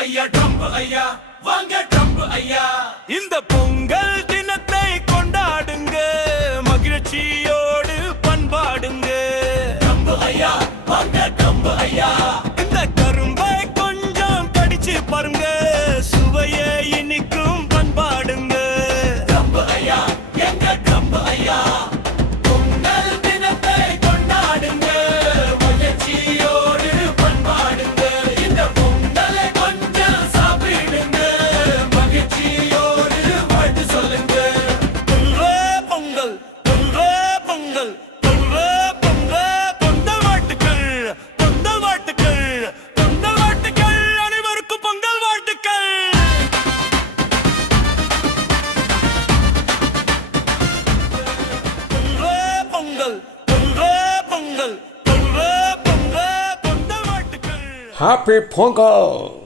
ஐயா ட்ரம்ப் ஐயா வாங்க ட்ரம்ப் ஐயா. இந்த பொங்கல் தினத்தை கொண்டாடுங்க, மகிழ்ச்சியோடு பண்பாடுங்க. ட்ரம்ப் ஐயா வாங்க ட்ரம்ப் ஐயா. இந்த கரும்பை கொஞ்சம் கடிச்சு பாருங்க, சுவையை இனிக்கும் பண்பாடுங்க. ட்ரம்ப் ஐயா எங்க ட்ரம்ப் ஐயா. பொங்கல் தினத்தை கொண்டாடுங்க, மகிழ்ச்சியோடு பண்பாடுங்க. இந்த பொங்கலை கொஞ்சம் சாப்பிடுங்க, மகிழ்ச்சியோடு வாழ்த்து சொல்லுங்க. பொங்கல் பொங்கல் பொங்கல் பொங்கல் பொங்கல் பொங்கல் வாழ்த்துக்கள், பொங்கல் வாழ்த்துக்கள், பொங்கல் வாழ்த்துக்கள், அனைவருக்கும் பொங்கல் வாழ்த்துக்கள். பொங்கல் பொங்கல் பொங்கல் பொங்கல் பொங்கல் பொங்கல் வாழ்த்துக்கள். Happy Pongal!